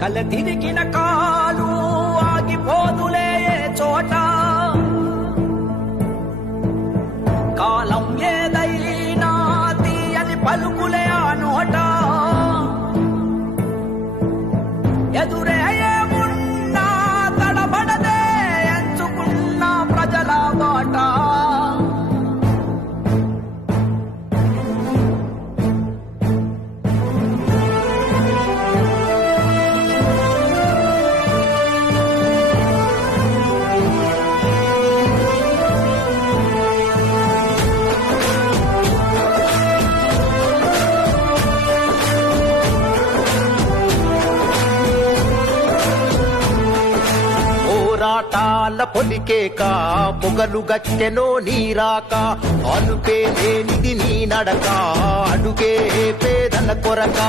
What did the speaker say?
కల తిరిగిన కాలు ఆగిపోదులే చోట కాలం ఏదైనా తీయని పలుకులే ఆ నోట ఎదురే ఏమున్నా తడబడదే ఎంచుకున్న ప్రజల బాట పోరాటాల పొలికేక పొగలు గచ్చెనో నీరాక అలుపే లేనిది నీ నడక అడుగే పేదల కొరక